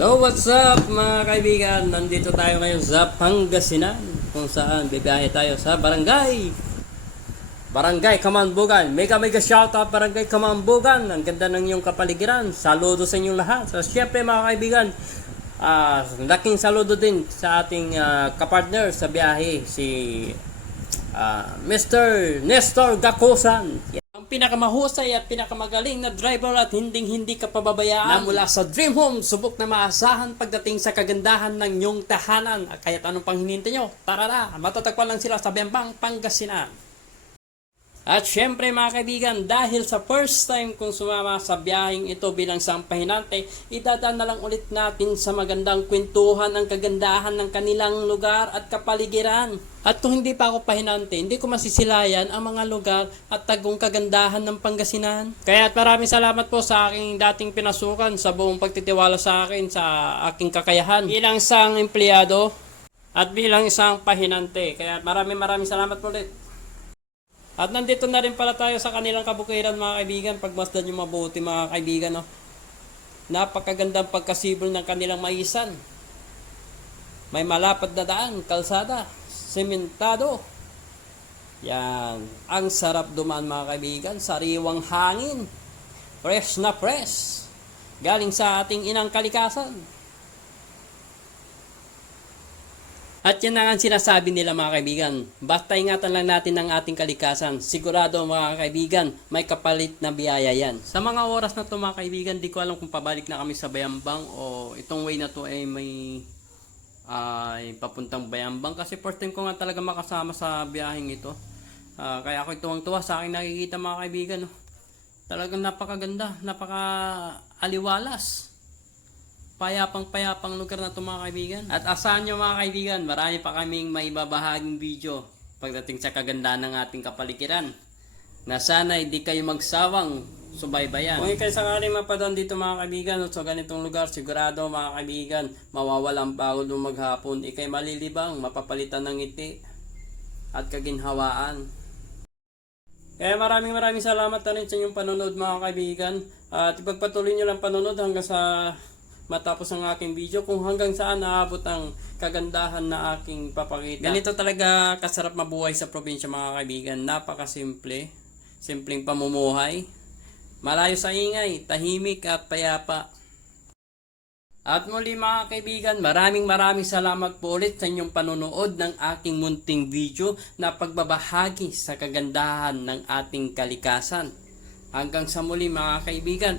So what's up mga kaibigan, nandito tayo ngayon sa Pangasinan kung saan bibiyahe tayo sa Barangay Kamanbugan. Mega shoutout Barangay Kamanbugan. Ang ganda ng iyong kapaligiran. Saludo sa inyong lahat. So syempre mga kaibigan, laking saludo din sa ating kapartner sa biyahe, si Mr. Nestor Gacosan. Ang pinakamahusay at pinakamagaling na driver at hindi ka pababayaan na mula sa Dream Home, subok na maasahan pagdating sa kagandahan ng iyong tahanan. Kaya't anong pang hinihintay nyo? Tara na, matatagpuan lang sila sa Biambang, Pangasinan. At syempre mga kaibigan, dahil sa first time kung sumama sa biyaheng ito bilang isang pahinante, idadaan na lang ulit natin sa magandang kwentuhan ang kagandahan ng kanilang lugar at kapaligiran. At kung hindi pa ako pahinante, hindi ko masisilayan ang mga lugar at tagong kagandahan ng Pangasinan. Kaya maraming salamat po sa aking dating pinasukan, sa buong pagtitiwala sa akin, sa aking kakayahan bilang isang empleyado at bilang isang pahinante. Kaya maraming salamat po ulit. At nandito na rin pala tayo sa kanilang kabukiran mga kaibigan. Pagmasdan nyo mabuti mga kaibigan. No? Napakagandang pagkasibol ng kanilang maisan. May malapad na daan, kalsada, sementado. Yan. Ang sarap dumaan mga kaibigan. Sariwang hangin. Fresh na fresh. Galing sa ating inang kalikasan. At yan na nga sinasabi nila mga kaibigan, basta ingatan lang natin ang ating kalikasan, sigurado mga kaibigan, may kapalit na biyaya yan. Sa mga oras na to mga kaibigan, di ko alam kung pabalik na kami sa Bayambang o itong way na to ay may papuntang Bayambang. Kasi first time ko nga talaga makasama sa biyaheng ito. Kaya ako tuwang-tuwa sa aking nakikita mga kaibigan. No? Talagang napakaganda, napaka-aliwalas. Payapang lugar na ito mga kaibigan. At asahan nyo mga kaibigan, marami pa kaming maibabahaging video pagdating sa kagandahan ng ating kapaligiran. Na sana hindi kayo magsawang subaybayan. Kung ikay sakali mapadaan dito mga kaibigan sa ganitong lugar, sigurado mga kaibigan, mawawalang pagod ng maghapon. Ikay malilibang, mapapalitan ng ngiti at kaginhawaan. Kaya maraming salamat na rin sa inyong panonood mga kaibigan. At ipagpatuloy nyo lang panonood hanggang sa matapos ang aking video kung hanggang saan naabot ang kagandahan na aking papakita. Ganito talaga kasarap mabuhay sa probinsya mga kaibigan. Napakasimple. Simpleng pamumuhay. Malayo sa ingay, tahimik at payapa. At muli mga kaibigan, maraming salamat po ulit sa inyong panonood ng aking munting video na pagbabahagi sa kagandahan ng ating kalikasan. Hanggang sa muli mga kaibigan.